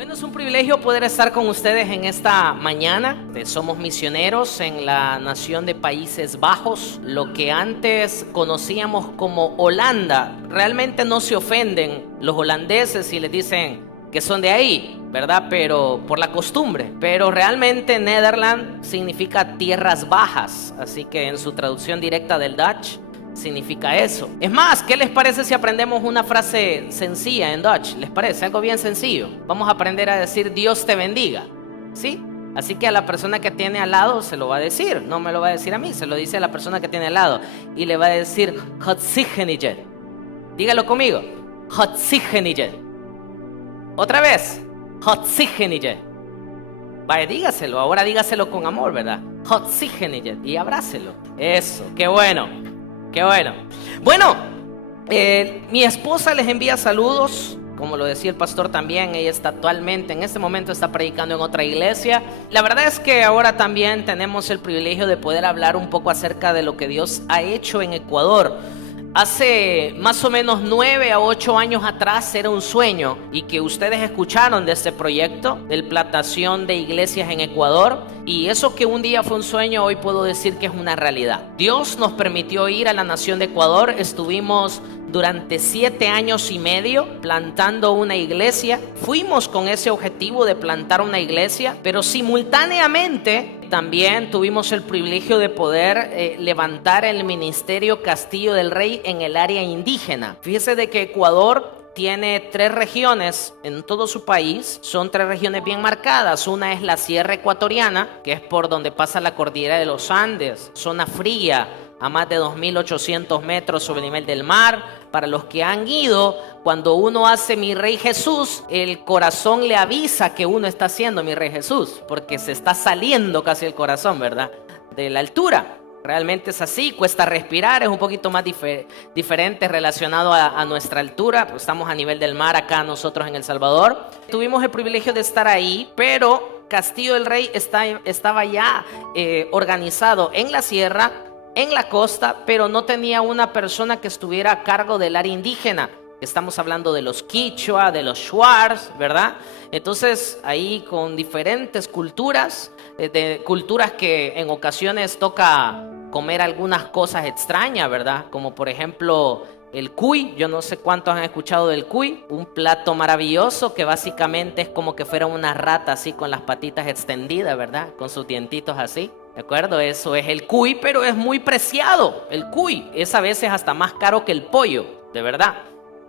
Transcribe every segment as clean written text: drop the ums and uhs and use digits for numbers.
Bueno, es un privilegio poder estar con ustedes en esta mañana. Somos misioneros en la nación de Países Bajos, lo que antes conocíamos como Holanda. Realmente no se ofenden los holandeses si les dicen que son de ahí, ¿verdad? Pero por la costumbre. Pero realmente Nederland significa tierras bajas, así que en su traducción directa del Dutch significa eso. Es más, ¿qué les parece si aprendemos una frase sencilla en Dutch? ¿Les parece? Algo bien sencillo. Vamos a aprender a decir Dios te bendiga, ¿sí? Así que a la persona que tiene al lado se lo va a decir. No me lo va a decir a mí, se lo dice a la persona que tiene al lado. Y le va a decir Goedzigeneget. Dígalo conmigo. Goedzigeneget. Otra vez. Goedzigeneget. Vaya, dígaselo. Ahora dígaselo con amor, ¿verdad? Goedzigeneget. Y abrácelo. Eso, qué bueno. Qué bueno. Bueno, mi esposa les envía saludos. Como lo decía el pastor también, ella está actualmente, en este momento está predicando en otra iglesia. La verdad es que ahora también tenemos el privilegio de poder hablar un poco acerca de lo que Dios ha hecho en Ecuador. Hace más o menos 9 a 8 años atrás era un sueño, y que ustedes escucharon de este proyecto de plantación de iglesias en Ecuador, y eso que un día fue un sueño, hoy puedo decir que es una realidad. Dios nos permitió ir a la nación de Ecuador. Estuvimos durante 7 años y medio plantando una iglesia. Fuimos con ese objetivo de plantar una iglesia, pero simultáneamente también tuvimos el privilegio de poder levantar el ministerio Castillo del Rey en el área indígena. Fíjese de que Ecuador tiene 3 regiones en todo su país. Son 3 regiones bien marcadas. Una es la Sierra Ecuatoriana, que es por donde pasa la cordillera de los Andes, zona fría, a más de 2.800 metros sobre el nivel del mar. Para los que han ido, cuando uno hace Mi Rey Jesús, el corazón le avisa que uno está haciendo Mi Rey Jesús, porque se está saliendo casi el corazón, ¿verdad? De la altura. Realmente es así, cuesta respirar, es un poquito más diferente relacionado a nuestra altura, pues estamos a nivel del mar acá nosotros en El Salvador. Tuvimos el privilegio de estar ahí, pero Castillo del Rey estaba ya organizado en la sierra, en la costa, pero no tenía una persona que estuviera a cargo del área indígena. Estamos hablando de los quichua, de los shuars, ¿verdad? Entonces ahí con diferentes culturas, culturas que en ocasiones toca comer algunas cosas extrañas, ¿verdad? Como por ejemplo el cuy. Yo no sé cuántos han escuchado del cuy, un plato maravilloso que básicamente es como que fuera una rata así con las patitas extendidas, ¿verdad? Con sus dientitos así. ¿De acuerdo? Eso es el cuy, pero es muy preciado. El cuy es a veces hasta más caro que el pollo, de verdad.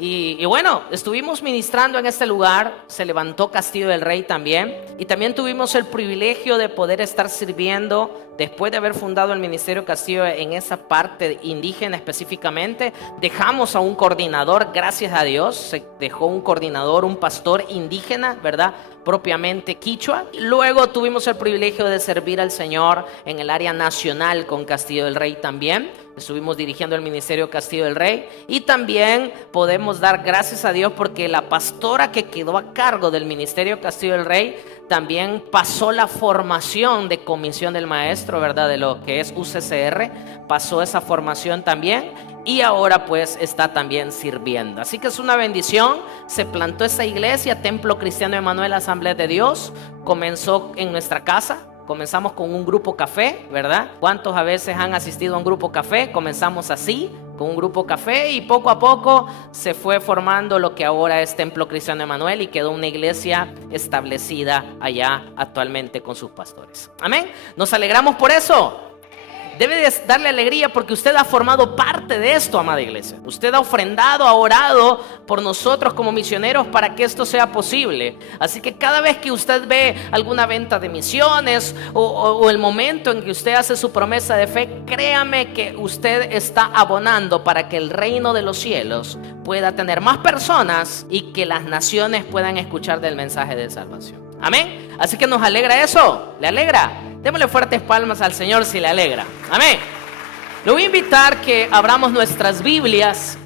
Y bueno, estuvimos ministrando en este lugar. Se levantó Castillo del Rey también. Y también tuvimos el privilegio de poder estar sirviendo. Después de haber fundado el Ministerio Castillo en esa parte indígena específicamente, dejamos a un coordinador, gracias a Dios. Se dejó un coordinador, un pastor indígena, ¿verdad? Propiamente quichua. Luego tuvimos el privilegio de servir al Señor en el área nacional con Castillo del Rey también. Estuvimos dirigiendo el Ministerio Castillo del Rey. Y también podemos dar gracias a Dios porque la pastora que quedó a cargo del Ministerio Castillo del Rey también pasó la formación de comisión del maestro, ¿verdad? De lo que es UCCR. Pasó esa formación también. Y ahora pues está también sirviendo. Así que es una bendición. Se plantó esa iglesia, Templo Cristiano Emanuel Asamblea de Dios. Comenzó en nuestra casa. Comenzamos con un grupo café, ¿verdad? ¿Cuántos a veces han asistido a un grupo café? Comenzamos así, con un grupo café, y poco a poco se fue formando lo que ahora es Templo Cristiano Emanuel, y quedó una iglesia establecida allá actualmente con sus pastores. Amén. Nos alegramos por eso. Debe de darle alegría porque usted ha formado parte de esto, amada iglesia. Usted ha ofrendado, ha orado por nosotros como misioneros para que esto sea posible. Así que cada vez que usted ve alguna venta de misiones o el momento en que usted hace su promesa de fe, créame que usted está abonando para que el reino de los cielos pueda tener más personas y que las naciones puedan escuchar del mensaje de salvación. Amén. Así que nos alegra eso. ¿Le alegra? Démosle fuertes palmas al Señor si le alegra. Amén. Le voy a invitar que abramos nuestras Biblias,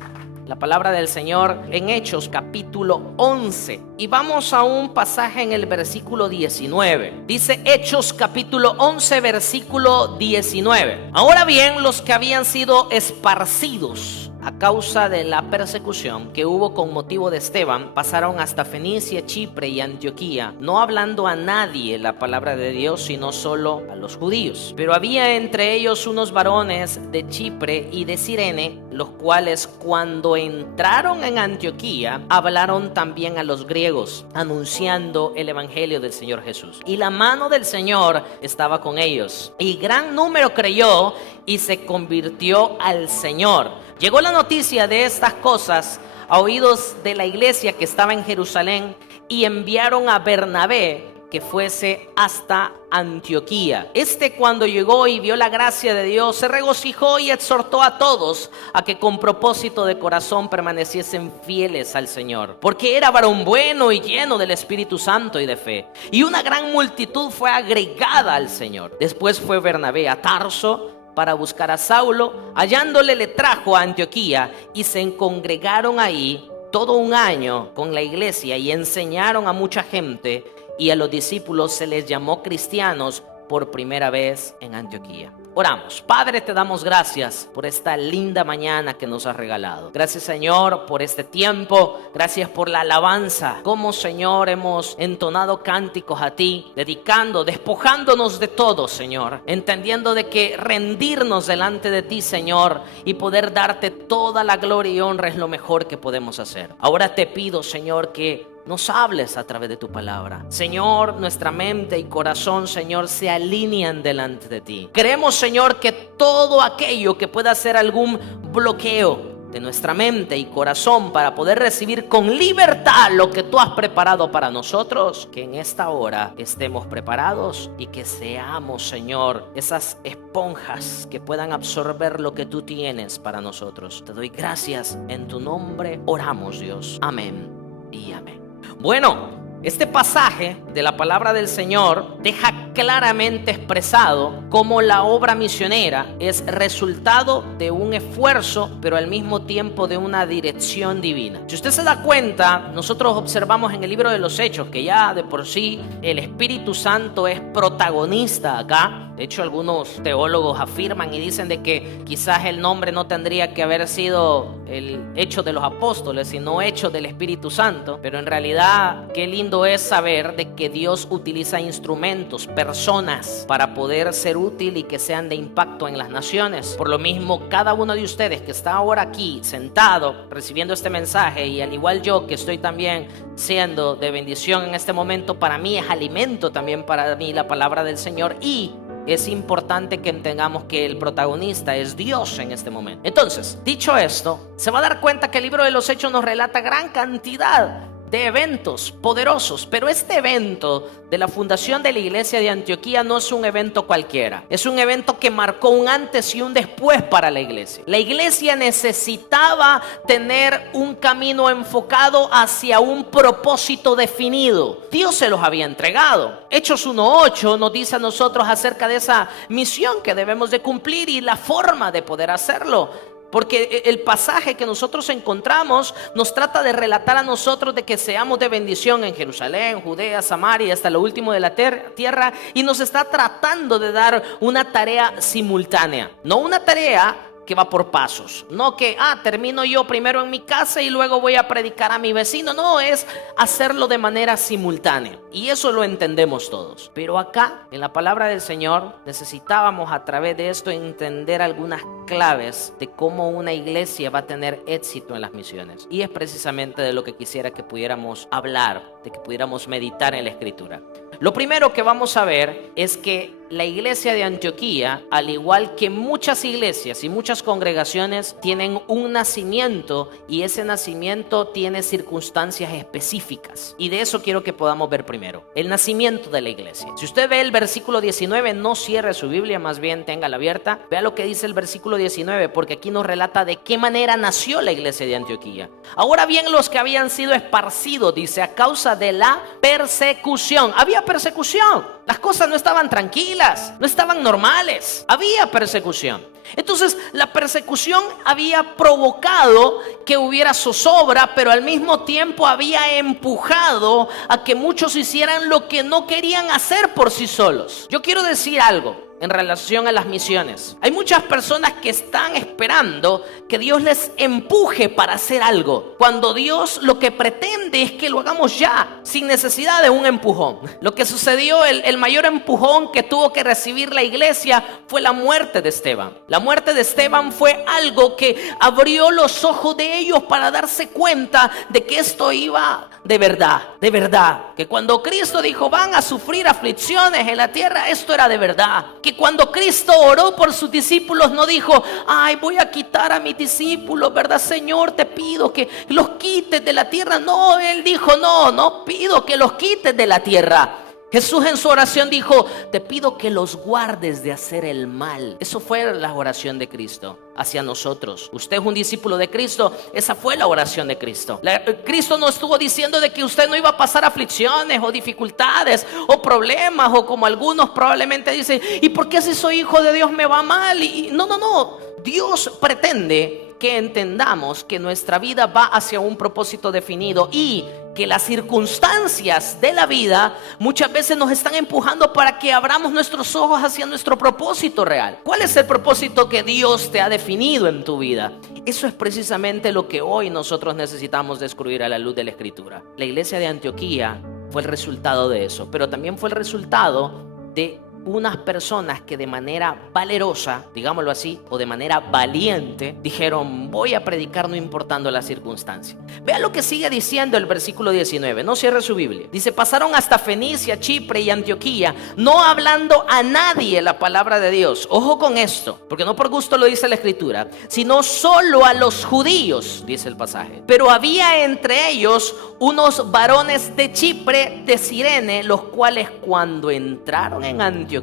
la palabra del Señor, en Hechos capítulo 11. Y vamos a un pasaje en el versículo 19. Dice Hechos capítulo 11 versículo 19. Ahora bien, los que habían sido esparcidos a causa de la persecución que hubo con motivo de Esteban, pasaron hasta Fenicia, Chipre y Antioquía, no hablando a nadie la palabra de Dios, sino solo a los judíos. Pero había entre ellos unos varones de Chipre y de Cirene, los cuales cuando entraron en Antioquía, hablaron también a los griegos, anunciando el evangelio del Señor Jesús. Y la mano del Señor estaba con ellos, y gran número creyó y se convirtió al Señor. Llegó la noticia de estas cosas a oídos de la iglesia que estaba en Jerusalén, y enviaron a Bernabé que fuese hasta Antioquía. Cuando llegó y vio la gracia de Dios, se regocijó y exhortó a todos a que con propósito de corazón permaneciesen fieles al Señor, porque era varón bueno y lleno del Espíritu Santo y de fe. Y una gran multitud fue agregada al Señor. Después fue Bernabé a Tarso para buscar a Saulo. Hallándole, le trajo a Antioquía, y se congregaron ahí todo un año con la iglesia y enseñaron a mucha gente, y a los discípulos se les llamó cristianos por primera vez en Antioquía. Oramos. Padre, te damos gracias por esta linda mañana que nos has regalado. Gracias, Señor, por este tiempo. Gracias por la alabanza. Como, Señor, hemos entonado cánticos a ti, despojándonos de todo, Señor, entendiendo de que rendirnos delante de ti, Señor, y poder darte toda la gloria y honra es lo mejor que podemos hacer. Ahora te pido, Señor, que nos hables a través de tu palabra. Señor, nuestra mente y corazón, Señor, se alinean delante de ti. Creemos, Señor, que todo aquello que pueda ser algún bloqueo de nuestra mente y corazón para poder recibir con libertad lo que tú has preparado para nosotros, que en esta hora estemos preparados y que seamos, Señor, esas esponjas que puedan absorber lo que tú tienes para nosotros. Te doy gracias, en tu nombre oramos, Dios. Amén y amén. Bueno, este pasaje de la palabra del Señor deja claramente expresado cómo la obra misionera es resultado de un esfuerzo, pero al mismo tiempo de una dirección divina. Si usted se da cuenta, nosotros observamos en el libro de los Hechos que ya de por sí el Espíritu Santo es protagonista acá. De hecho, algunos teólogos afirman y dicen de que quizás el nombre no tendría que haber sido el Hecho de los Apóstoles, sino Hecho del Espíritu Santo. Pero en realidad, qué lindo es saber de que Dios utiliza instrumentos, personas, para poder ser útil y que sean de impacto en las naciones. Por lo mismo, cada uno de ustedes que está ahora aquí sentado recibiendo este mensaje, y al igual yo que estoy también siendo de bendición en este momento, para mí es alimento también para mí la palabra del Señor, y es importante que entendamos que el protagonista es Dios en este momento. Entonces, dicho esto, se va a dar cuenta que el libro de los Hechos nos relata gran cantidad de eventos poderosos, pero este evento de la fundación de la iglesia de Antioquía no es un evento cualquiera. Es un evento que marcó un antes y un después para la iglesia. La iglesia necesitaba tener un camino enfocado hacia un propósito definido. Dios se los había entregado. Hechos 1:8 nos dice a nosotros acerca de esa misión que debemos de cumplir y la forma de poder hacerlo. Porque el pasaje que nosotros encontramos nos trata de relatar a nosotros de que seamos de bendición en Jerusalén, Judea, Samaria, hasta lo último de la tierra. Y nos está tratando de dar una tarea simultánea, no una tarea que va por pasos, no que termino yo primero en mi casa y luego voy a predicar a mi vecino. No, es hacerlo de manera simultánea, y eso lo entendemos todos. Pero acá en la palabra del Señor necesitábamos a través de esto entender algunas claves de cómo una iglesia va a tener éxito en las misiones, y es precisamente de lo que quisiera que pudiéramos hablar, de que pudiéramos meditar en la Escritura. Lo primero que vamos a ver es que la iglesia de Antioquía, al igual que muchas iglesias y muchas congregaciones, tienen un nacimiento, y ese nacimiento tiene circunstancias específicas, y de eso quiero que podamos ver primero el nacimiento de la iglesia. Si usted ve el versículo 19, no cierre su Biblia, más bien téngala abierta. Vea lo que dice el versículo 19, porque aquí nos relata de qué manera nació la iglesia de Antioquía. Ahora bien, los que habían sido esparcidos, dice, a causa de la persecución. Había persecución. Las cosas no estaban tranquilas, no estaban normales. Había persecución. Entonces, la persecución había provocado que hubiera zozobra, pero al mismo tiempo había empujado a que muchos hicieran lo que no querían hacer por sí solos. Yo quiero decir algo. en relación a las misiones. Hay muchas personas que están esperando que Dios les empuje para hacer algo, cuando Dios lo que pretende es que lo hagamos ya, sin necesidad de un empujón. Lo que sucedió, el mayor empujón que tuvo que recibir la iglesia fue la muerte de Esteban. La muerte de Esteban fue algo que abrió los ojos de ellos para darse cuenta de que esto iba de verdad, que cuando Cristo dijo van a sufrir aflicciones en la tierra, esto era de verdad. Que cuando Cristo oró por sus discípulos no dijo, ay, voy a quitar a mis discípulos, ¿verdad, Señor? Te pido que los quites de la tierra. No, Él dijo, no pido que los quites de la tierra. Jesús en su oración dijo, te pido que los guardes de hacer el mal. Eso fue la oración de Cristo hacia nosotros. Usted es un discípulo de Cristo, esa fue la oración de Cristo. Cristo no estuvo diciendo de que usted no iba a pasar aflicciones o dificultades o problemas, o como algunos probablemente dicen, ¿y por qué si soy hijo de Dios me va mal? No. Dios pretende que entendamos que nuestra vida va hacia un propósito definido y que las circunstancias de la vida muchas veces nos están empujando para que abramos nuestros ojos hacia nuestro propósito real. ¿Cuál es el propósito que Dios te ha definido en tu vida? Eso es precisamente lo que hoy nosotros necesitamos descubrir a la luz de la Escritura. La iglesia de Antioquía fue el resultado de eso, pero también fue el resultado de unas personas que de manera valerosa, digámoslo así, o de manera valiente, dijeron, voy a predicar no importando las circunstancias. Vea lo que sigue diciendo el versículo 19, no cierre su Biblia. Dice, pasaron hasta Fenicia, Chipre y Antioquía, no hablando a nadie la palabra de Dios. Ojo con esto, porque no por gusto lo dice la Escritura, sino solo a los judíos, dice el pasaje. Pero había entre ellos unos varones de Chipre, de Cirene, los cuales cuando entraron en Antioquía,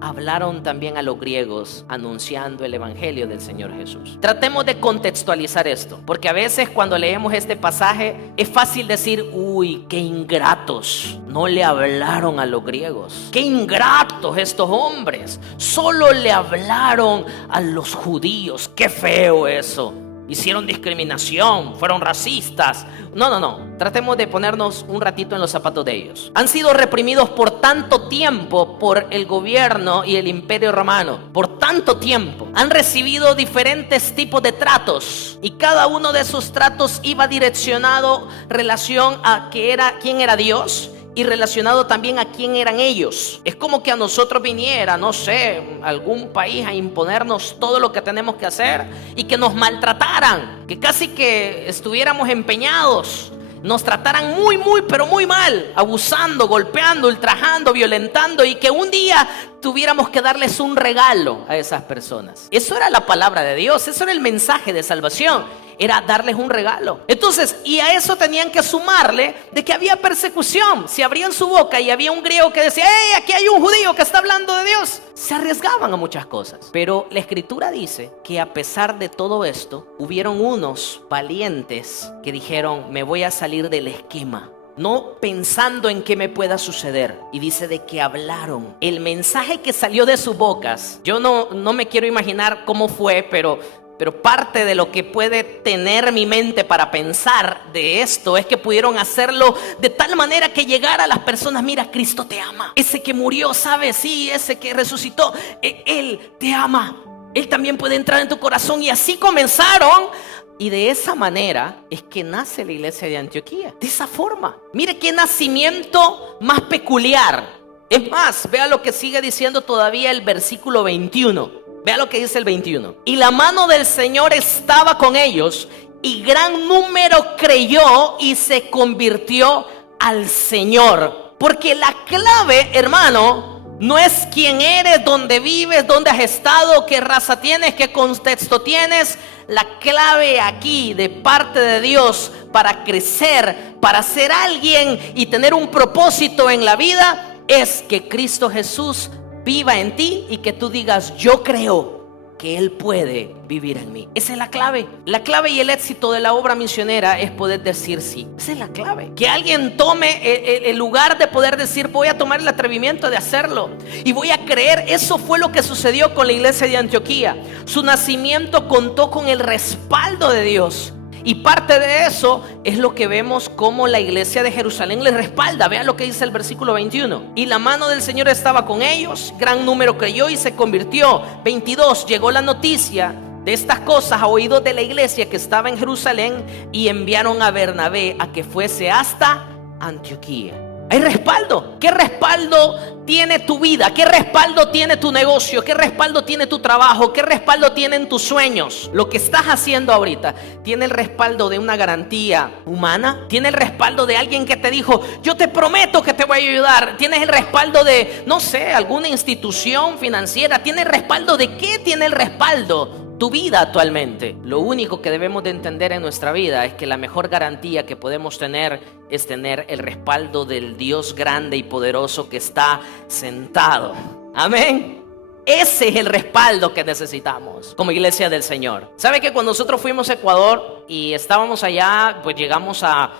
hablaron también a los griegos anunciando el evangelio del Señor Jesús. Tratemos de contextualizar esto, porque a veces cuando leemos este pasaje es fácil decir, uy, qué ingratos, no le hablaron a los griegos, qué ingratos estos hombres, solo le hablaron a los judíos, qué feo eso. Hicieron discriminación, fueron racistas. No. Tratemos de ponernos un ratito en los zapatos de ellos. Han sido reprimidos por tanto tiempo por el gobierno y el imperio romano. Por tanto tiempo. Han recibido diferentes tipos de tratos. Y cada uno de esos tratos iba direccionado relación a quién era Dios. Y relacionado también a quién eran ellos. Es como que a nosotros viniera, no sé, algún país a imponernos todo lo que tenemos que hacer y que nos maltrataran, que casi que estuviéramos empeñados, nos trataran pero muy mal, abusando, golpeando, ultrajando, violentando, y que un día tuviéramos que darles un regalo a esas personas. Eso era la palabra de Dios, eso era el mensaje de salvación. Era darles un regalo. Entonces, y a eso tenían que sumarle de que había persecución. Si abrían su boca y había un griego que decía, ¡hey, aquí hay un judío que está hablando de Dios! Se arriesgaban a muchas cosas. Pero la Escritura dice que a pesar de todo esto, hubieron unos valientes que dijeron, me voy a salir del esquema, no pensando en qué me pueda suceder. Y dice de que hablaron. El mensaje que salió de sus bocas, yo no me quiero imaginar cómo fue, pero parte de lo que puede tener mi mente para pensar de esto es que pudieron hacerlo de tal manera que llegara a las personas, mira, Cristo te ama. Ese que murió, ¿sabes? Sí, ese que resucitó, Él te ama. Él también puede entrar en tu corazón. Y así comenzaron. Y de esa manera es que nace la iglesia de Antioquía. De esa forma. Mire qué nacimiento más peculiar. Es más, vea lo que sigue diciendo todavía el versículo 21. Vea lo que dice el 21. Y la mano del Señor estaba con ellos, y gran número creyó y se convirtió al Señor. Porque la clave, hermano, no es quién eres, dónde vives, dónde has estado, qué raza tienes, qué contexto tienes. La clave aquí de parte de Dios para crecer, para ser alguien y tener un propósito en la vida, es que Cristo Jesús viva en ti y que tú digas, yo creo que Él puede vivir en mí. Esa es la clave. La clave y el éxito de la obra misionera es poder decir sí. Esa es la clave. Que alguien tome el lugar de poder decir, voy a tomar el atrevimiento de hacerlo y voy a creer. Eso fue lo que sucedió con la iglesia de Antioquía. Su nacimiento contó con el respaldo de Dios. Y parte de eso es lo que vemos como la iglesia de Jerusalén les respalda. Vean lo que dice el versículo 21. Y la mano del Señor estaba con ellos, gran número creyó y se convirtió. 22, llegó la noticia de estas cosas a oídos de la iglesia que estaba en Jerusalén y enviaron a Bernabé a que fuese hasta Antioquía. Hay respaldo. ¿Qué respaldo tiene tu vida? ¿Qué respaldo tiene tu negocio? ¿Qué respaldo tiene tu trabajo? ¿Qué respaldo tienen tus sueños? Lo que estás haciendo ahorita, ¿tiene el respaldo de una garantía humana? ¿Tiene el respaldo de alguien que te dijo, yo te prometo que te voy a ayudar? ¿Tienes el respaldo de, no sé, alguna institución financiera? ¿Tiene el respaldo de qué? ¿Tiene el respaldo tu vida actualmente? Lo único que debemos de entender en nuestra vida es que la mejor garantía que podemos tener es tener el respaldo del Dios grande y poderoso que está sentado. Amén. Ese es el respaldo que necesitamos como iglesia del Señor. ¿Sabe que cuando nosotros fuimos a Ecuador y estábamos allá, pues llegamos a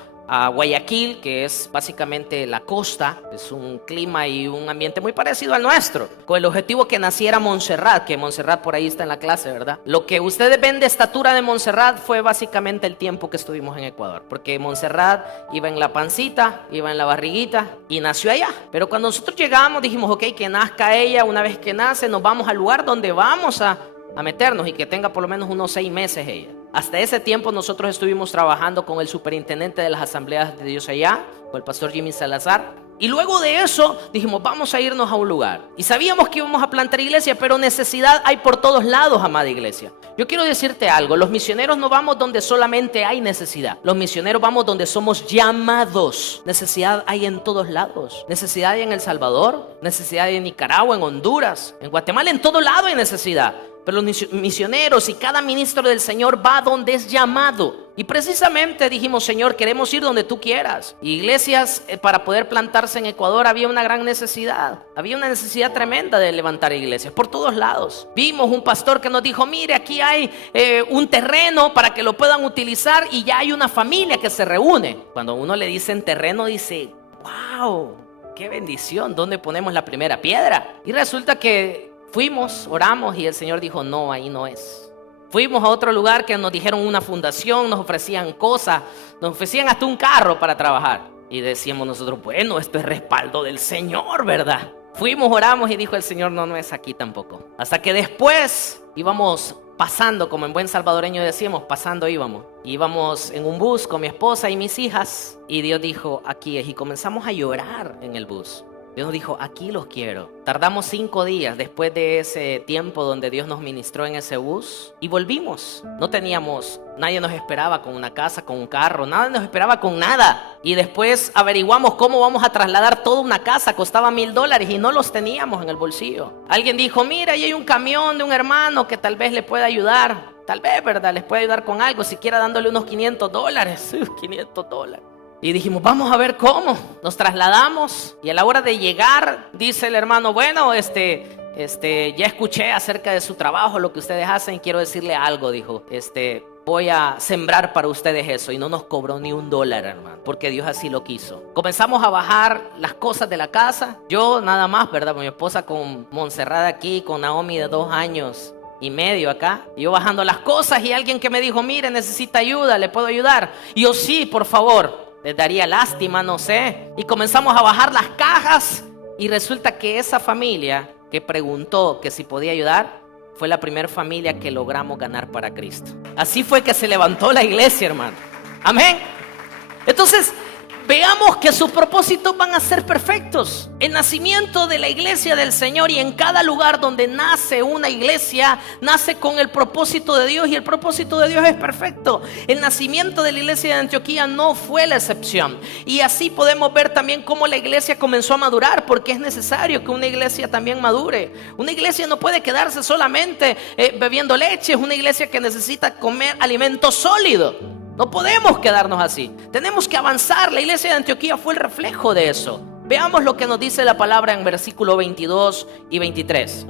Guayaquil, que es básicamente la costa? Es un clima y un ambiente muy parecido al nuestro, con el objetivo que naciera Montserrat, que Montserrat por ahí está en la clase, ¿verdad? Lo que ustedes ven de estatura de Montserrat fue básicamente el tiempo que estuvimos en Ecuador, porque Montserrat iba en la pancita, iba en la barriguita y nació allá. Pero cuando nosotros llegamos dijimos, ok, que nazca ella. Una vez que nace nos vamos al lugar donde vamos a meternos y que tenga por lo menos unos 6 meses ella. Hasta ese tiempo nosotros estuvimos trabajando con el superintendente de las asambleas de Dios allá, con el pastor Jimmy Salazar. Y luego de eso dijimos, vamos a irnos a un lugar. Y sabíamos que íbamos a plantar iglesia, pero necesidad hay por todos lados, amada iglesia. Yo quiero decirte algo, los misioneros no vamos donde solamente hay necesidad. Los misioneros vamos donde somos llamados. Necesidad hay en todos lados. Necesidad hay en El Salvador, necesidad hay en Nicaragua, en Honduras, en Guatemala, en todo lado hay necesidad. Pero los misioneros y cada ministro del Señor va donde es llamado. Y precisamente dijimos, Señor, queremos ir donde tú quieras. Y iglesias, para poder plantarse en Ecuador había una gran necesidad. Había una necesidad tremenda de levantar iglesias por todos lados. Vimos un pastor que nos dijo, mire, aquí hay un terreno para que lo puedan utilizar y ya hay una familia que se reúne. Cuando uno le dicen terreno, dice, wow, qué bendición, ¿dónde ponemos la primera piedra? Y resulta que fuimos, oramos y el Señor dijo, no, ahí no es. Fuimos a otro lugar que nos dijeron una fundación, nos ofrecían cosas, nos ofrecían hasta un carro para trabajar. Y decíamos nosotros, bueno, esto es respaldo del Señor, ¿verdad? Fuimos, oramos y dijo el Señor, no, no es aquí tampoco. Hasta que después íbamos pasando, como en buen salvadoreño decíamos, pasando íbamos. Íbamos en un bus con mi esposa y mis hijas y Dios dijo, aquí es. Y comenzamos a llorar en el bus. Dios nos dijo, aquí los quiero. Tardamos 5 días después de ese tiempo donde Dios nos ministró en ese bus y volvimos. No teníamos, nadie nos esperaba con una casa, con un carro, nadie nos esperaba con nada. Y después averiguamos cómo vamos a trasladar toda una casa, costaba $1,000 y no los teníamos en el bolsillo. Alguien dijo, mira, ahí hay un camión de un hermano que tal vez le pueda ayudar. Tal vez, ¿verdad? Les puede ayudar con algo, siquiera dándole unos $500. $500. Y dijimos, vamos a ver cómo. Nos trasladamos y a la hora de llegar, dice el hermano, bueno, ya escuché acerca de su trabajo, lo que ustedes hacen, y quiero decirle algo, dijo, voy a sembrar para ustedes eso. Y no nos cobró ni $1, hermano, porque Dios así lo quiso. Comenzamos a bajar las cosas de la casa. Yo nada más, ¿verdad? Mi esposa con Montserrat aquí, con Naomi de 2 años y medio acá, y yo bajando las cosas y alguien que me dijo, mire, necesita ayuda, ¿le puedo ayudar? Y yo, sí, por favor. Les daría lástima, no sé. Y comenzamos a bajar las cajas y resulta que esa familia que preguntó que si podía ayudar fue la primera familia que logramos ganar para Cristo. Así fue que se levantó la iglesia, hermano. Amén. Entonces, veamos que sus propósitos van a ser perfectos. El nacimiento de la iglesia del Señor, y en cada lugar donde nace una iglesia, nace con el propósito de Dios, y el propósito de Dios es perfecto. El nacimiento de la iglesia de Antioquía no fue la excepción. Y así podemos ver también cómo la iglesia comenzó a madurar, porque es necesario que una iglesia también madure. Una iglesia no puede quedarse solamente bebiendo leche. Es una iglesia que necesita comer alimento sólido. No podemos quedarnos así. Tenemos que avanzar. La iglesia de Antioquía fue el reflejo de eso. Veamos lo que nos dice la palabra en versículo 22 y 23.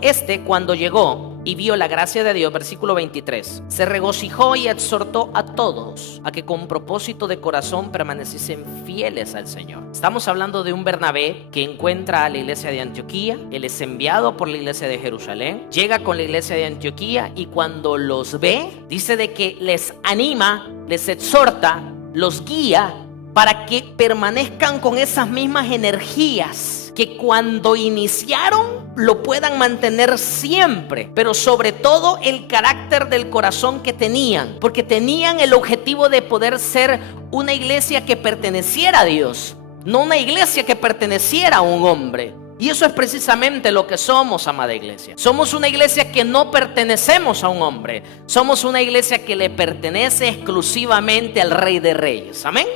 Cuando llegó, y vio la gracia de Dios, versículo 23, se regocijó y exhortó a todos a que con propósito de corazón permaneciesen fieles al Señor. Estamos hablando de un Bernabé que encuentra a la iglesia de Antioquía. Él es enviado por la iglesia de Jerusalén, llega con la iglesia de Antioquía y cuando los ve, dice de que les anima, les exhorta, los guía para que permanezcan con esas mismas energías que cuando iniciaron lo puedan mantener siempre, pero sobre todo el carácter del corazón que tenían, porque tenían el objetivo de poder ser una iglesia que perteneciera a Dios, no una iglesia que perteneciera a un hombre. Y eso es precisamente lo que somos, amada iglesia. Somos una iglesia que no pertenecemos a un hombre, somos una iglesia que le pertenece exclusivamente al Rey de Reyes. Amén.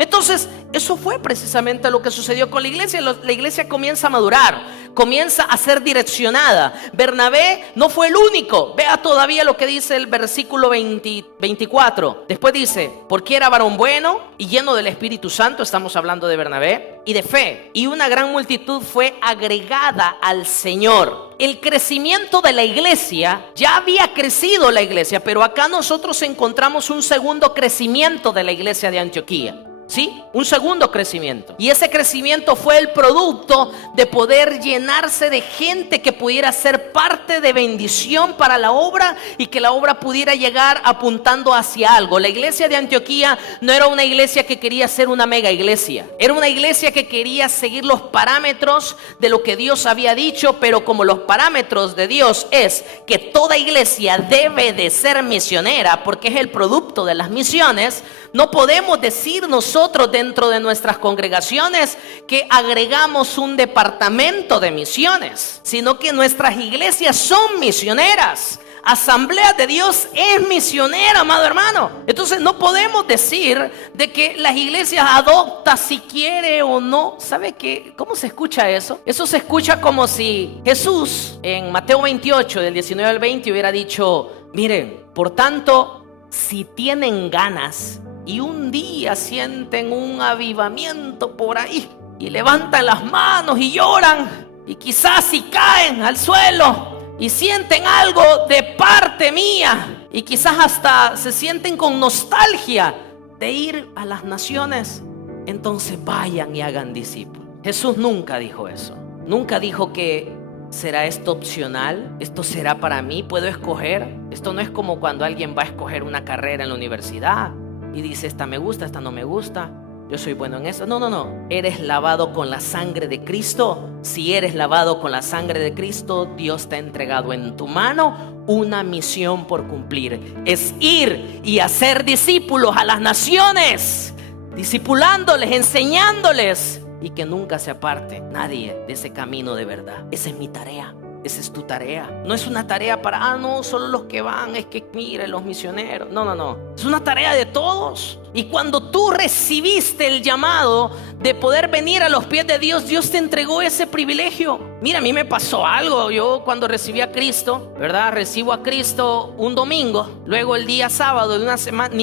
Entonces, eso fue precisamente lo que sucedió con la iglesia. La iglesia comienza a madurar, comienza a ser direccionada. Bernabé no fue el único. Vea todavía lo que dice el versículo 24. Después dice, porque era varón bueno y lleno del Espíritu Santo, estamos hablando de Bernabé, y de fe. Y una gran multitud fue agregada al Señor. El crecimiento de la iglesia, ya había crecido la iglesia, pero acá nosotros encontramos un segundo crecimiento de la iglesia de Antioquía. ¿Sí? Un segundo crecimiento. Y ese crecimiento fue el producto de poder llenarse de gente que pudiera ser parte de bendición para la obra y que la obra pudiera llegar apuntando hacia algo. La iglesia de Antioquía no era una iglesia que quería ser una mega iglesia. Era una iglesia que quería seguir los parámetros de lo que Dios había dicho, pero como los parámetros de Dios es que toda iglesia debe de ser misionera, porque es el producto de las misiones, no podemos decir nosotros dentro de nuestras congregaciones que agregamos un departamento de misiones, sino que nuestras iglesias son misioneras. Asamblea de Dios es misionera, amado hermano. Entonces no podemos decir de que las iglesias adoptan si quiere o no. ¿Sabe qué? ¿Cómo se escucha eso? Eso se escucha como si Jesús en Mateo 28 del 19 al 20 hubiera dicho, miren, por tanto, si tienen ganas y un día sienten un avivamiento por ahí y levantan las manos y lloran y quizás si caen al suelo y sienten algo de parte mía y quizás hasta se sienten con nostalgia de ir a las naciones, entonces vayan y hagan discípulos. Jesús nunca dijo eso. Nunca dijo que ¿será esto opcional? ¿Esto será para mí? ¿Puedo escoger? Esto no es como cuando alguien va a escoger una carrera en la universidad y dice, esta me gusta, esta no me gusta, yo soy bueno en eso. No. Eres lavado con la sangre de Cristo. Si eres lavado con la sangre de Cristo, Dios te ha entregado en tu mano una misión por cumplir. Es ir y hacer discípulos a las naciones, discipulándoles, enseñándoles, y que nunca se aparte nadie de ese camino de verdad. Esa es mi tarea. Esa es tu tarea. No es una tarea para, no, solo los que van, es que miren los misioneros. No. Es una tarea de todos. Y cuando tú recibiste el llamado de poder venir a los pies de Dios, Dios te entregó ese privilegio. Mira, a mí me pasó algo. Yo cuando recibí a Cristo, ¿verdad? Recibo a Cristo un domingo. Luego el día sábado de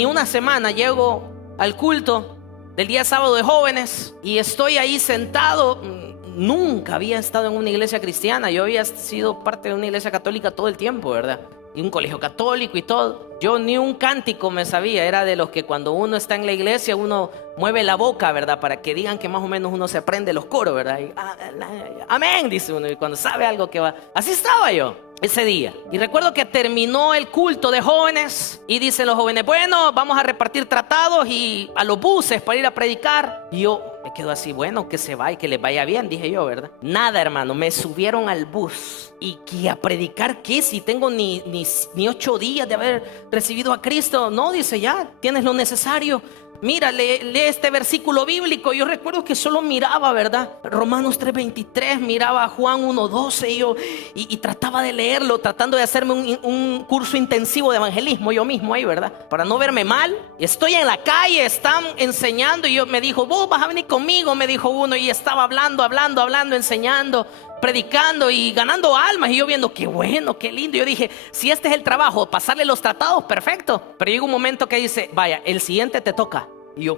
una semana llego al culto del día sábado de jóvenes y estoy ahí sentado. Nunca había estado en una iglesia cristiana. Yo había sido parte de una iglesia católica todo el tiempo, ¿verdad? Y un colegio católico y todo. Yo ni un cántico me sabía. Era de los que cuando uno está en la iglesia uno mueve la boca, ¿verdad? Para que digan que más o menos uno se aprende los coros, ¿verdad? Y, amén, dice uno. Y cuando sabe algo que va. Así estaba yo ese día. Y recuerdo que terminó el culto de jóvenes y dicen los jóvenes, bueno, vamos a repartir tratados y a los buses para ir a predicar. Y yo me quedo así, bueno, que se va y que les vaya bien, dije yo, ¿verdad? Nada, hermano, me subieron al bus. ¿Y que a predicar qué? Si tengo ni 8 días de haber recibido a Cristo. No, dice, ya, tienes lo necesario. Mira, lee este versículo bíblico. Yo recuerdo que solo miraba, ¿verdad? Romanos 3:23, miraba Juan 1:12 y trataba de leerlo, tratando de hacerme un curso intensivo de evangelismo yo mismo ahí, ¿verdad? Para no verme mal. Estoy en la calle, están enseñando y yo me dijo, vos vas a venir conmigo, me dijo uno, y estaba hablando, enseñando, predicando y ganando almas, y yo viendo qué bueno, qué lindo. Yo dije, si este es el trabajo, pasarle los tratados, perfecto. Pero llega un momento que dice, vaya, el siguiente te toca. Y yo,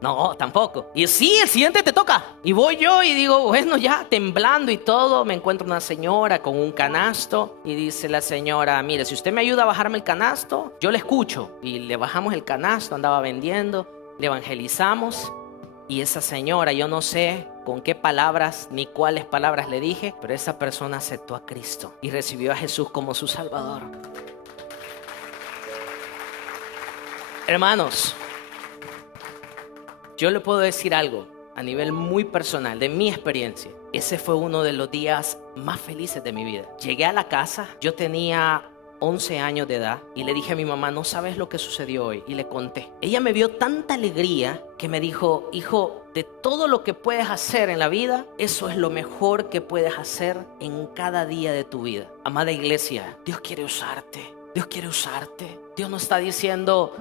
no, tampoco. Y sí, el siguiente te toca. Y voy yo y digo, bueno, ya temblando y todo, me encuentro una señora con un canasto. Y dice la señora, mire, si usted me ayuda a bajarme el canasto, yo le escucho. Y le bajamos el canasto, andaba vendiendo, le evangelizamos. Y esa señora, yo no sé con qué palabras ni cuáles palabras le dije, pero esa persona aceptó a Cristo y recibió a Jesús como su Salvador. Hermanos, yo le puedo decir algo a nivel muy personal, de mi experiencia. Ese fue uno de los días más felices de mi vida. Llegué a la casa, yo tenía 11 años de edad y le dije a mi mamá, no sabes lo que sucedió hoy, y le conté. Ella me vio tanta alegría que me dijo, hijo, de todo lo que puedes hacer en la vida, eso es lo mejor que puedes hacer en cada día de tu vida. Amada iglesia, Dios quiere usarte, Dios quiere usarte. Dios no está diciendo,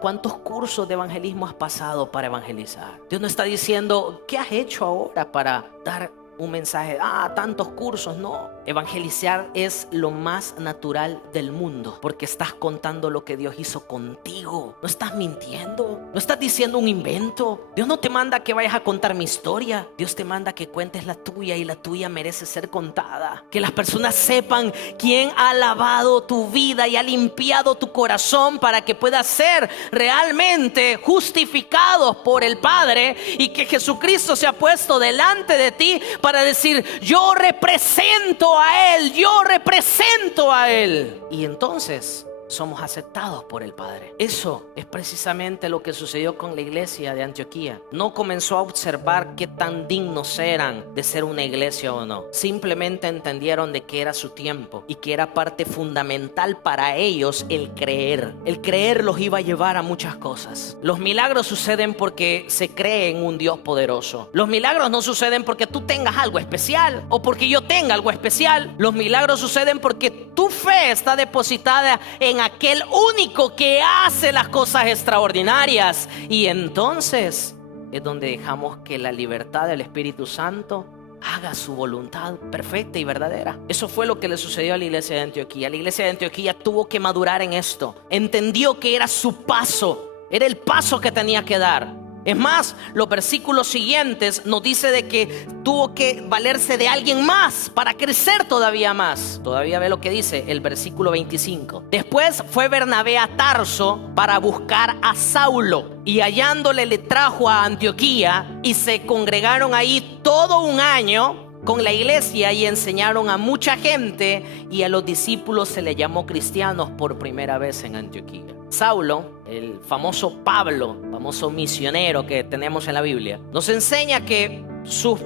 ¿cuántos cursos de evangelismo has pasado para evangelizar? Dios no está diciendo, ¿qué has hecho ahora para dar un mensaje? Tantos cursos. No, evangelizar es lo más natural del mundo, porque estás contando lo que Dios hizo contigo. No estás mintiendo, no estás diciendo un invento. Dios no te manda que vayas a contar mi historia. Dios te manda que cuentes la tuya, y la tuya merece ser contada. Que las personas sepan quién ha lavado tu vida y ha limpiado tu corazón para que puedas ser realmente justificados por el Padre, y que Jesucristo se ha puesto delante de ti para decir, yo represento a Él, yo represento a Él. Y entonces somos aceptados por el Padre. Eso es precisamente lo que sucedió con la iglesia de Antioquía. No comenzó a observar qué tan dignos eran de ser una iglesia o no. Simplemente entendieron de que era su tiempo y que era parte fundamental para ellos el creer. El creer los iba a llevar a muchas cosas. Los milagros suceden porque se cree en un Dios poderoso. Los milagros no suceden porque tú tengas algo especial o porque yo tenga algo especial. Los milagros suceden porque tu fe está depositada en aquel único que hace las cosas extraordinarias. Y entonces es donde dejamos que la libertad del Espíritu Santo haga su voluntad perfecta y verdadera. Eso fue lo que le sucedió a la iglesia de Antioquía. La iglesia de Antioquía tuvo que madurar en esto. Entendió que era su paso, era el paso que tenía que dar. Es más, los versículos siguientes nos dice de que tuvo que valerse de alguien más para crecer todavía más. Todavía ve lo que dice el versículo 25. Después fue Bernabé a Tarso para buscar a Saulo, y hallándole le trajo a Antioquía, y se congregaron ahí todo un año con la iglesia y enseñaron a mucha gente, y a los discípulos se les llamó cristianos por primera vez en Antioquía. Saulo, el famoso Pablo, famoso misionero que tenemos en la Biblia, nos enseña que sus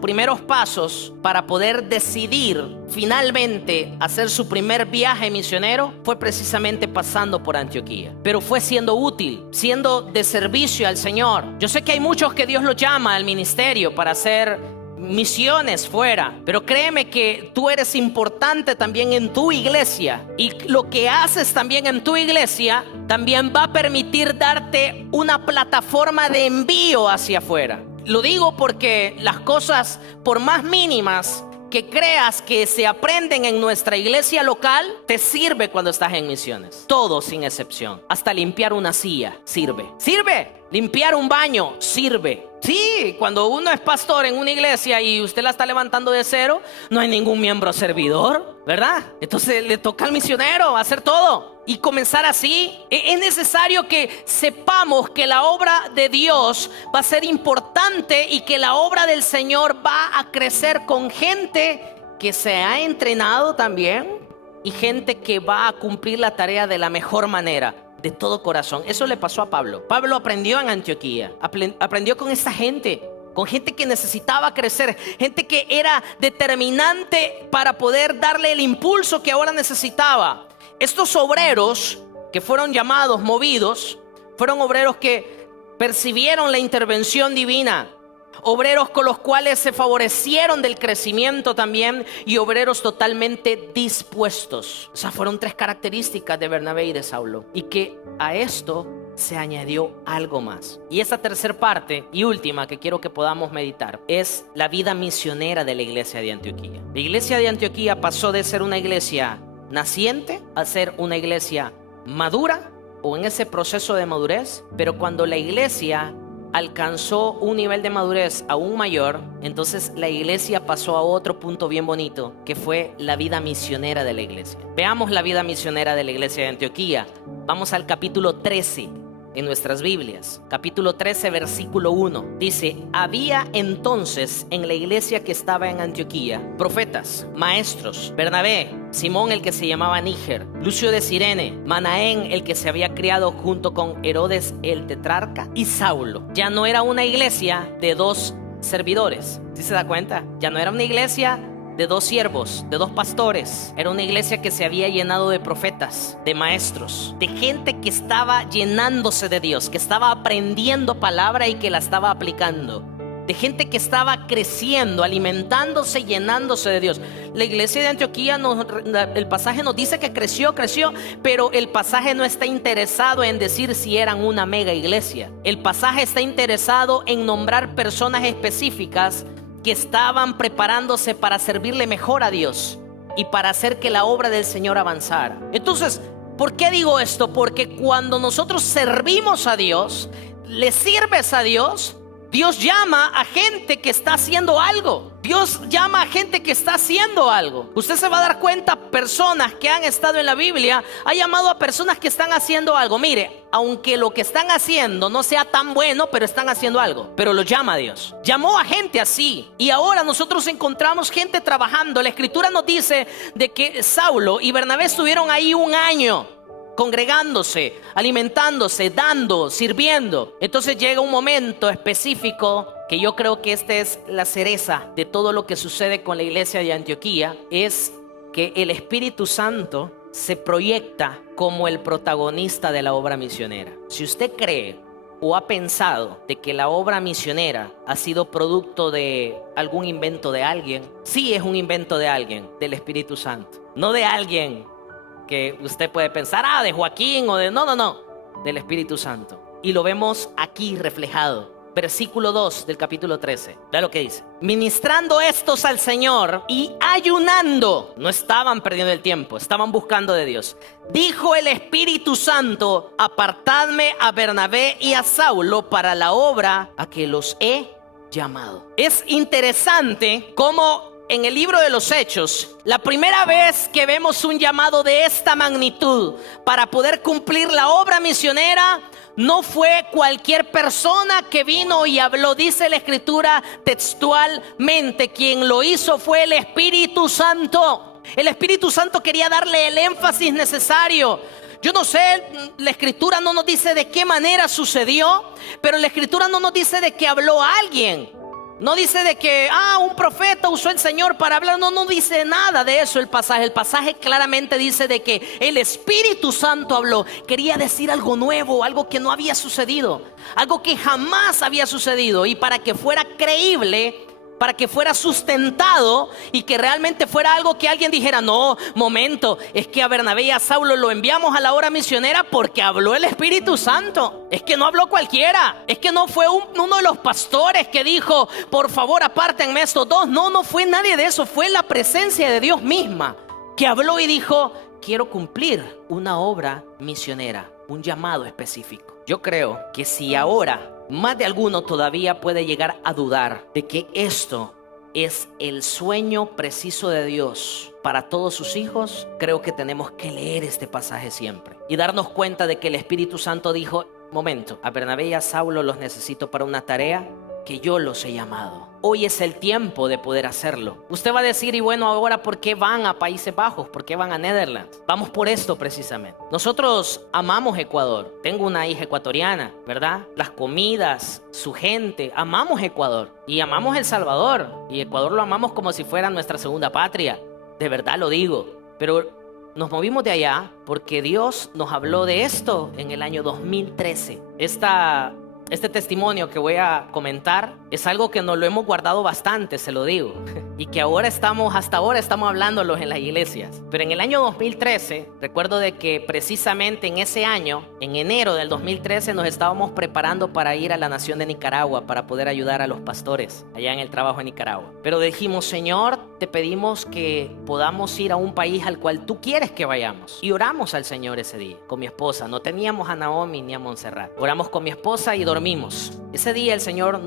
primeros pasos para poder decidir finalmente hacer su primer viaje misionero fue precisamente pasando por Antioquía. Pero fue siendo útil, siendo de servicio al Señor. Yo sé que hay muchos que Dios los llama al ministerio para hacer misiones fuera, pero créeme que tú eres importante también en tu iglesia, y lo que haces también en tu iglesia también va a permitir darte una plataforma de envío hacia afuera. Lo digo porque las cosas, por más mínimas que creas que se aprenden en nuestra iglesia local, te sirve cuando estás en misiones. Todo sin excepción. Hasta limpiar una silla sirve. Limpiar un baño sirve. Sí, cuando uno es pastor en una iglesia y usted la está levantando de cero, no hay ningún miembro servidor, ¿verdad? Entonces le toca al misionero hacer todo y comenzar así. Es necesario que sepamos que la obra de Dios va a ser importante y que la obra del Señor va a crecer con gente que se ha entrenado también y gente que va a cumplir la tarea de la mejor manera, de todo corazón. Eso le pasó a Pablo. Pablo aprendió en Antioquía, aprendió con esta gente, con gente que necesitaba crecer, gente que era determinante para poder darle el impulso que ahora necesitaba. Estos obreros que fueron llamados, movidos, fueron obreros que percibieron la intervención divina, obreros con los cuales se favorecieron del crecimiento también, y obreros totalmente dispuestos. Esas fueron tres características de Bernabé y de Saulo, y que a esto se añadió algo más. Y esa tercera parte y última que quiero que podamos meditar es la vida misionera de la iglesia de Antioquía. La iglesia de Antioquía pasó de ser una iglesia naciente a ser una iglesia madura, o en ese proceso de madurez, pero cuando la iglesia alcanzó un nivel de madurez aún mayor, entonces la iglesia pasó a otro punto bien bonito, que fue la vida misionera de la iglesia. Veamos la vida misionera de la iglesia de Antioquía. Vamos al capítulo 13 en nuestras Biblias. Capítulo 13, versículo 1. Dice: había entonces en la iglesia que estaba en Antioquía profetas, maestros: Bernabé, Simón el que se llamaba Níger, Lucio de Cirene, Manaén el que se había criado junto con Herodes el tetrarca, y Saulo. Ya no era una iglesia de dos servidores. ¿Sí se da cuenta? Ya no era una iglesia de dos siervos, de dos pastores. Era una iglesia que se había llenado de profetas, de maestros, de gente que estaba llenándose de Dios, que estaba aprendiendo palabra y que la estaba aplicando, de gente que estaba creciendo, alimentándose, llenándose de Dios. La iglesia de Antioquía, el pasaje nos dice que creció, pero el pasaje no está interesado en decir si eran una mega iglesia. El pasaje está interesado en nombrar personas específicas que estaban preparándose para servirle mejor a Dios y para hacer que la obra del Señor avanzara. Entonces, ¿por qué digo esto? Porque cuando nosotros servimos a Dios, le sirves a Dios, Dios llama a gente que está haciendo algo. Dios llama a gente que está haciendo algo. Usted se va a dar cuenta, personas que han estado en la Biblia, ha llamado a personas que están haciendo algo. Mire, aunque lo que están haciendo no sea tan bueno, pero están haciendo algo. Pero lo llama a Dios. Llamó a gente así. Y ahora nosotros encontramos gente trabajando. La Escritura nos dice de que Saulo y Bernabé estuvieron ahí un año, congregándose, alimentándose, dando, sirviendo. Entonces llega un momento específico que yo creo que esta es la cereza de todo lo que sucede con la iglesia de Antioquía. Es que el Espíritu Santo se proyecta como el protagonista de la obra misionera. Si usted cree o ha pensado de que la obra misionera ha sido producto de algún invento de alguien, sí es un invento de alguien, del Espíritu Santo, no de alguien que usted puede pensar, de Joaquín o de... No, del Espíritu Santo. Y lo vemos aquí reflejado. Versículo 2 del capítulo 13. Vea lo que dice: ministrando estos al Señor y ayunando. No estaban perdiendo el tiempo, estaban buscando de Dios. Dijo el Espíritu Santo: apartadme a Bernabé y a Saulo para la obra a que los he llamado. Es interesante cómo en el libro de los Hechos, la primera vez que vemos un llamado de esta magnitud para poder cumplir la obra misionera, no fue cualquier persona que vino y habló. Dice la Escritura textualmente: quien lo hizo fue el Espíritu Santo. El Espíritu Santo quería darle el énfasis necesario. Yo no sé, la Escritura no nos dice de qué manera sucedió, pero la Escritura no nos dice de que habló alguien. No dice de que un profeta usó el Señor para hablar. No dice nada de eso el pasaje. El pasaje claramente dice de que el Espíritu Santo habló. Quería decir algo nuevo, algo que no había sucedido, algo que jamás había sucedido. Y para que fuera creíble, para que fuera sustentado y que realmente fuera algo que alguien dijera: no, momento, es que a Bernabé y a Saulo lo enviamos a la obra misionera porque habló el Espíritu Santo. Es que no habló cualquiera. Es que no fue uno de los pastores que dijo: por favor apártenme estos dos. No fue nadie de eso. Fue la presencia de Dios misma que habló y dijo: quiero cumplir una obra misionera, un llamado específico. Yo creo que si ahora más de alguno todavía puede llegar a dudar de que esto es el sueño preciso de Dios para todos sus hijos, creo que tenemos que leer este pasaje siempre y darnos cuenta de que el Espíritu Santo dijo: momento, a Bernabé y a Saulo los necesito para una tarea que yo los he llamado. Hoy es el tiempo de poder hacerlo. Usted va a decir: y bueno, ahora ¿por qué van a Países Bajos? ¿Por qué van a Netherlands? Vamos por esto precisamente. Nosotros amamos Ecuador. Tengo una hija ecuatoriana, ¿verdad? Las comidas, su gente. Amamos Ecuador y amamos El Salvador. Y Ecuador lo amamos como si fuera nuestra segunda patria. De verdad lo digo. Pero nos movimos de allá porque Dios nos habló de esto en el año 2013. Este testimonio que voy a comentar es algo que nos lo hemos guardado bastante, se lo digo, y que hasta ahora estamos hablándolos en las iglesias. Pero en el año 2013, recuerdo de que precisamente en ese año, en enero del 2013, nos estábamos preparando para ir a la nación de Nicaragua para poder ayudar a los pastores allá en el trabajo en Nicaragua. Pero dijimos: Señor, te pedimos que podamos ir a un país al cual tú quieres que vayamos. Y oramos al Señor ese día con mi esposa. No teníamos a Naomi ni a Montserrat. Oramos con mi esposa y dormimos. Ese día el Señor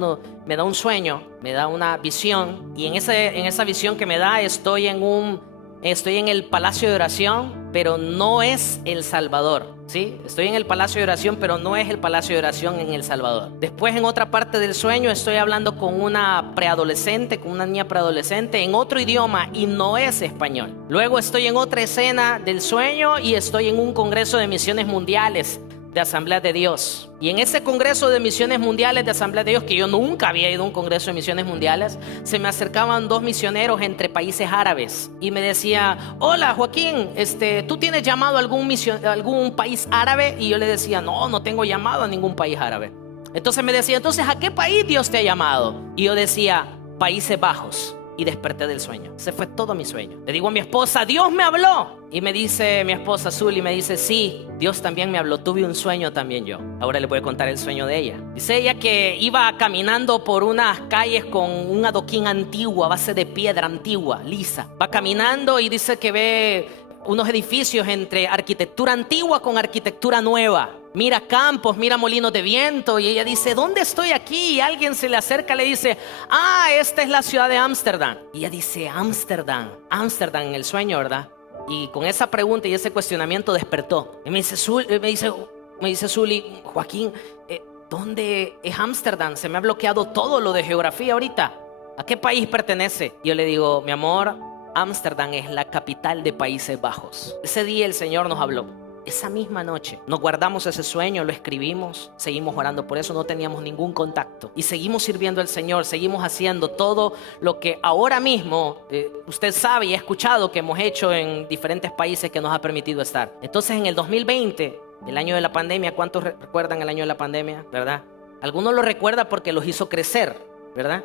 me da un sueño, me da una visión. Y en esa visión que me da estoy en el palacio de oración, pero no es El Salvador. ¿Sí? Estoy en el palacio de oración, pero no es el palacio de oración en El Salvador. Después, en otra parte del sueño, estoy hablando con una preadolescente, con una niña preadolescente en otro idioma y no es español. Luego estoy en otra escena del sueño y estoy en un congreso de misiones mundiales de Asamblea de Dios. Y en ese congreso de misiones mundiales de Asamblea de Dios, que yo nunca había ido a un congreso de misiones mundiales, se me acercaban dos misioneros entre países árabes y me decía: hola Joaquín, ¿tú tienes llamado a algún país árabe? Y yo le decía: no tengo llamado a ningún país árabe. Entonces me decía: entonces, ¿a qué país Dios te ha llamado? Y yo decía: Países Bajos. Y desperté del sueño. Ese fue todo mi sueño. Le digo a mi esposa: Dios me habló. Y me dice mi esposa Zuli, me dice: sí, Dios también me habló. Tuve un sueño también yo. Ahora le voy a contar el sueño de ella. Dice ella que iba caminando por unas calles con un adoquín antiguo, a base de piedra antigua, lisa. Va caminando y dice que ve unos edificios entre arquitectura antigua con arquitectura nueva. Mira campos, mira molinos de viento. Y ella dice: ¿dónde estoy aquí? Y alguien se le acerca, le dice: esta es la ciudad de Ámsterdam. Y ella dice: Ámsterdam en el sueño, ¿verdad? Y con esa pregunta y ese cuestionamiento despertó. Y me dice Zuli: Joaquín, ¿dónde es Ámsterdam? Se me ha bloqueado todo lo de geografía ahorita. ¿A qué país pertenece? Y yo le digo: mi amor, Ámsterdam es la capital de Países Bajos. Ese día el Señor nos habló. Esa misma noche nos guardamos ese sueño, lo escribimos, seguimos orando por eso, no teníamos ningún contacto y seguimos sirviendo al Señor, seguimos haciendo todo lo que ahora mismo usted sabe y ha escuchado que hemos hecho en diferentes países que nos ha permitido estar. Entonces, en el 2020, el año de la pandemia, ¿cuántos recuerdan el año de la pandemia? ¿Verdad? Algunos lo recuerdan porque los hizo crecer, ¿verdad?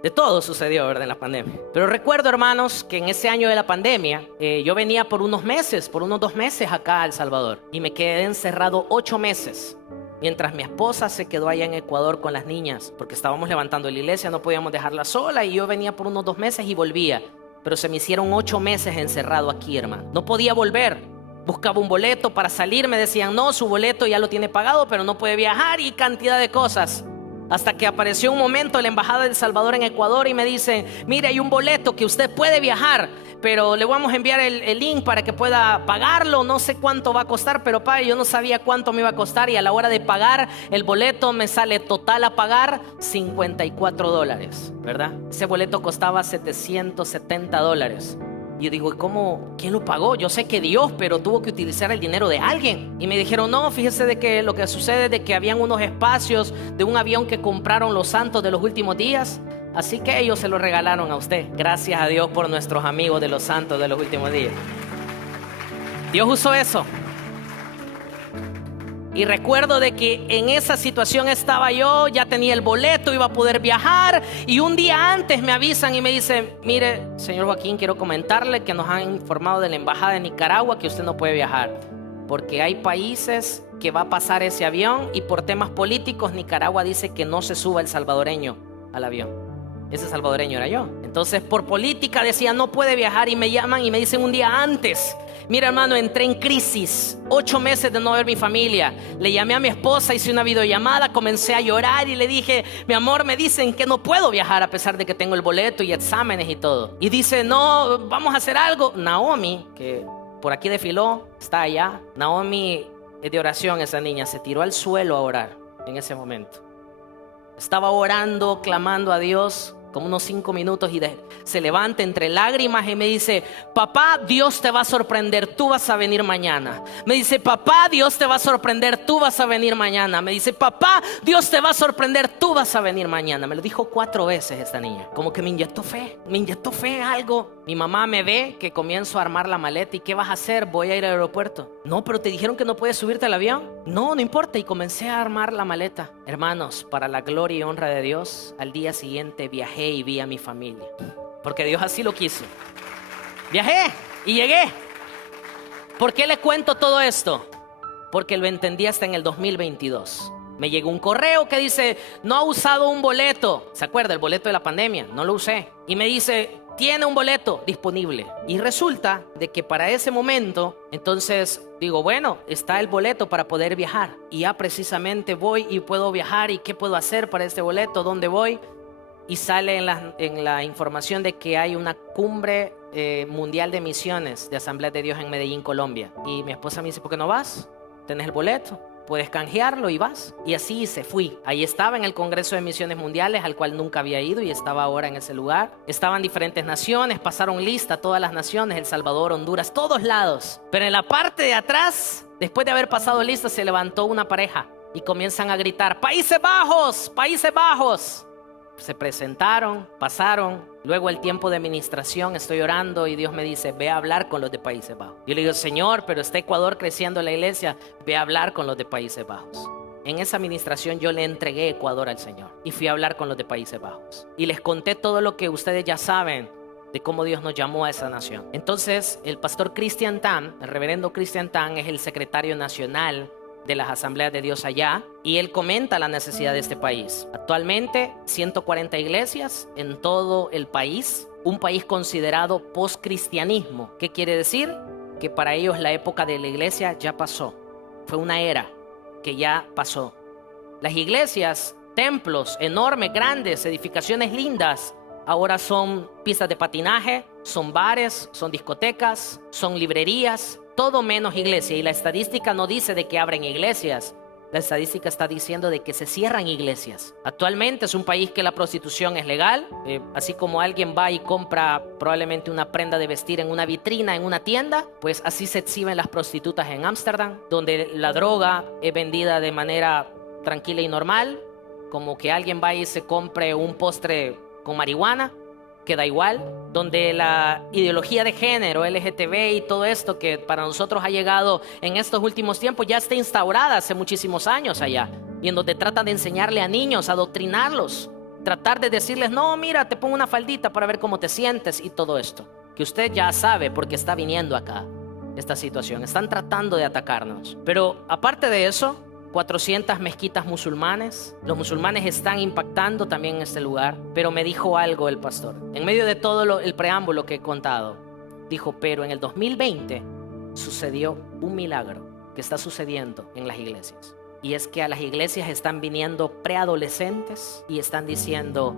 De todo sucedió, ¿verdad? En la pandemia. Pero recuerdo, hermanos, que en ese año de la pandemia yo venía por unos 2 meses acá a El Salvador y me quedé encerrado 8 meses mientras mi esposa se quedó allá en Ecuador con las niñas porque estábamos levantando la iglesia, no podíamos dejarla sola y yo venía por unos 2 meses y volvía. Pero se me hicieron 8 meses encerrado aquí, hermano. No podía volver. Buscaba un boleto para salir, me decían: no, su boleto ya lo tiene pagado, pero no puede viajar, y cantidad de cosas. Hasta que apareció un momento la embajada de El Salvador en Ecuador y me dice: mire, hay un boleto que usted puede viajar, pero le vamos a enviar el link para que pueda pagarlo. No sé cuánto va a costar, pero padre, yo no sabía cuánto me iba a costar, y a la hora de pagar el boleto me sale total a pagar $54, ¿verdad? Ese boleto costaba $770. Y yo digo: ¿cómo? ¿Quién lo pagó? Yo sé que Dios, pero tuvo que utilizar el dinero de alguien. Y me dijeron: no, fíjese de que lo que sucede es de que habían unos espacios de un avión que compraron los santos de los últimos días, así que ellos se lo regalaron a usted. Gracias a Dios por nuestros amigos de los santos de los últimos días. Dios usó eso. Y recuerdo de que en esa situación estaba yo, ya tenía el boleto, iba a poder viajar, y un día antes me avisan y me dicen: mire, señor Joaquín, quiero comentarle que nos han informado de la embajada de Nicaragua que usted no puede viajar porque hay países que va a pasar ese avión y por temas políticos Nicaragua dice que no se suba el salvadoreño al avión. Ese salvadoreño era yo. Entonces, por política decía: no puede viajar, y me llaman y me dicen un día antes: mira, hermano, entré en crisis, 8 meses de no ver mi familia. Le llamé a mi esposa, hice una videollamada, comencé a llorar y le dije: mi amor, me dicen que no puedo viajar a pesar de que tengo el boleto y exámenes y todo. Y dice: no, vamos a hacer algo. Naomi, que por aquí desfiló, está allá. Naomi es de oración, esa niña, se tiró al suelo a orar en ese momento. Estaba orando, clamando a Dios como unos 5 minutos, y se levanta entre lágrimas y me dice: papá, Dios te va a sorprender, tú vas a venir mañana. Me dice: papá, Dios te va a sorprender, tú vas a venir mañana. Me dice: papá, Dios te va a sorprender, tú vas a venir mañana. Me lo dijo 4 veces esta niña. Como que me inyectó fe algo. Mi mamá me ve que comienzo a armar la maleta. ¿Y qué vas a hacer? Voy a ir al aeropuerto. No, pero te dijeron que no puedes subirte al avión. No, no importa. Y comencé a armar la maleta. Hermanos, para la gloria y honra de Dios, al día siguiente viajé y vi a mi familia, porque Dios así lo quiso. Viajé y llegué. ¿Por qué le cuento todo esto? Porque lo entendí hasta en el 2022. Me llegó un correo que dice: no ha usado un boleto. ¿Se acuerda? El boleto de la pandemia. No lo usé. Y me dice: tiene un boleto disponible. Y resulta de que para ese momento, entonces digo, bueno, está el boleto para poder viajar. Y ya precisamente voy y puedo viajar. ¿Y qué puedo hacer para este boleto? ¿Dónde voy? Y sale en la información de que hay una cumbre mundial de misiones de Asamblea de Dios en Medellín, Colombia. Y mi esposa me dice, ¿por qué no vas? Tenés el boleto, puedes canjearlo y vas. Y así hice, fui. Ahí estaba en el Congreso de Misiones Mundiales, al cual nunca había ido, y estaba ahora en ese lugar. Estaban diferentes naciones, pasaron lista todas las naciones, El Salvador, Honduras, todos lados. Pero en la parte de atrás, después de haber pasado lista, se levantó una pareja y comienzan a gritar, ¡Países Bajos! ¡Países Bajos! Se presentaron, pasaron. Luego el tiempo de administración, estoy orando y Dios me dice, ve a hablar con los de Países Bajos. Yo le digo, Señor, pero está Ecuador creciendo la iglesia, ve a hablar con los de Países Bajos. En esa administración yo le entregué Ecuador al Señor y fui a hablar con los de Países Bajos. Y les conté todo lo que ustedes ya saben de cómo Dios nos llamó a esa nación. Entonces el pastor Christian Tan, el reverendo Christian Tan, es el secretario nacional de las Asambleas de Dios allá, y él comenta la necesidad de este país. Actualmente 140 iglesias en todo el país, un país considerado post-cristianismo. ¿Qué quiere decir? Que para ellos la época de la iglesia ya pasó. Fue una era que ya pasó. Las iglesias, templos enormes, grandes, edificaciones lindas, ahora son pistas de patinaje, son bares, son discotecas, son librerías, todo menos iglesia. Y la estadística no dice de que abren iglesias. La estadística está diciendo de que se cierran iglesias. Actualmente es un país que la prostitución es legal. Así como alguien va y compra probablemente una prenda de vestir en una vitrina, en una tienda, pues así se exhiben las prostitutas en Ámsterdam, donde la droga es vendida de manera tranquila y normal. Como que alguien va y se compre un postre con marihuana, queda igual. Donde la ideología de género, LGTB y todo esto que para nosotros ha llegado en estos últimos tiempos ya está instaurada hace muchísimos años allá, y en donde tratan de enseñarle a niños, adoctrinarlos, tratar de decirles, no, mira, te pongo una faldita para ver cómo te sientes, y todo esto que usted ya sabe porque está viniendo acá. Esta situación, están tratando de atacarnos. Pero aparte de eso, 400 mezquitas musulmanes. Los musulmanes están impactando también en este lugar. Pero me dijo algo el pastor, en medio de todo el preámbulo que he contado. Dijo, pero en el 2020 sucedió un milagro que está sucediendo en las iglesias. Y es que a las iglesias están viniendo preadolescentes y están diciendo,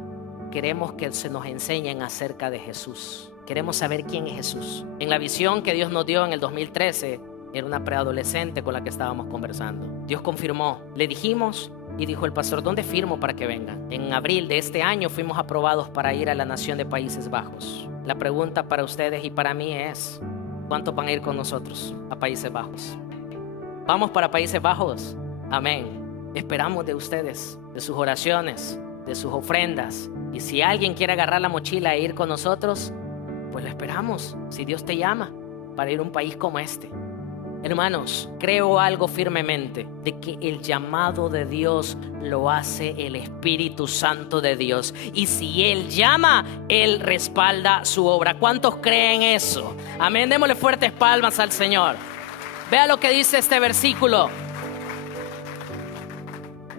queremos que se nos enseñen acerca de Jesús. Queremos saber quién es Jesús. En la visión que Dios nos dio en el 2013, era una preadolescente con la que estábamos conversando. Dios confirmó, le dijimos y dijo el pastor, ¿dónde firmo para que vengan? En abril de este año fuimos aprobados para ir a la nación de Países Bajos. La pregunta para ustedes y para mí es, ¿cuántos van a ir con nosotros a Países Bajos? ¿Vamos para Países Bajos? Amén. Esperamos de ustedes, de sus oraciones, de sus ofrendas. Y si alguien quiere agarrar la mochila e ir con nosotros, pues lo esperamos, si Dios te llama, para ir a un país como este. Hermanos, creo algo firmemente de que el llamado de Dios lo hace el Espíritu Santo de Dios. Y si Él llama, Él respalda su obra. ¿Cuántos creen eso? Amén, démosle fuertes palmas al Señor. Vea lo que dice este versículo.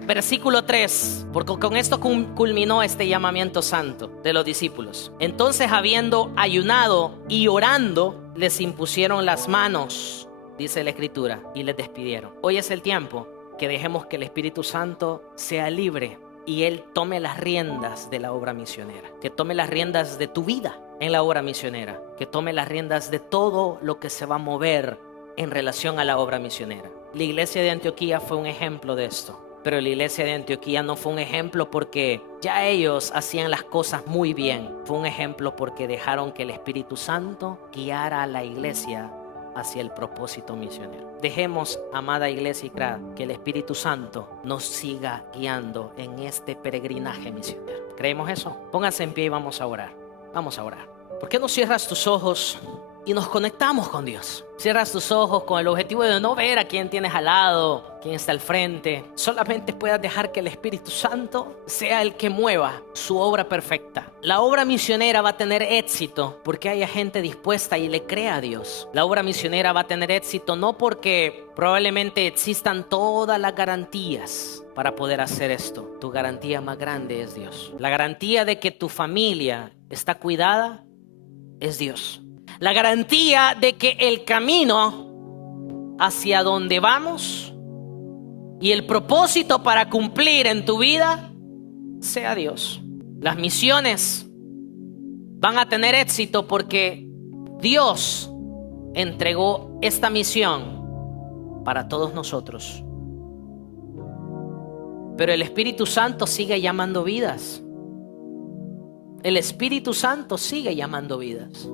Versículo 3, porque con esto culminó este llamamiento santo de los discípulos. Entonces, habiendo ayunado y orando, les impusieron las manos, dice la Escritura, y les despidieron. Hoy es el tiempo que dejemos que el Espíritu Santo sea libre y Él tome las riendas de la obra misionera, que tome las riendas de tu vida en la obra misionera, que tome las riendas de todo lo que se va a mover en relación a la obra misionera. La iglesia de Antioquía fue un ejemplo de esto. Pero la iglesia de Antioquía no fue un ejemplo porque ya ellos hacían las cosas muy bien. Fue un ejemplo porque dejaron que el Espíritu Santo guiara a la iglesia hacia el propósito misionero. Dejemos, amada iglesia ICRAD, que el Espíritu Santo nos siga guiando en este peregrinaje misionero. ¿Creemos eso? Pónganse en pie y vamos a orar. Vamos a orar. ¿Por qué no cierras tus ojos y nos conectamos con Dios? Cierras tus ojos con el objetivo de no ver a quién tienes al lado, quién está al frente. Solamente puedas dejar que el Espíritu Santo sea el que mueva su obra perfecta. La obra misionera va a tener éxito porque haya gente dispuesta y le crea a Dios. La obra misionera va a tener éxito no porque probablemente existan todas las garantías para poder hacer esto. Tu garantía más grande es Dios. La garantía de que tu familia está cuidada es Dios. La garantía de que el camino hacia donde vamos y el propósito para cumplir en tu vida sea Dios. Las misiones van a tener éxito porque Dios entregó esta misión para todos nosotros. Pero el Espíritu Santo sigue llamando vidas. El Espíritu Santo sigue llamando vidas.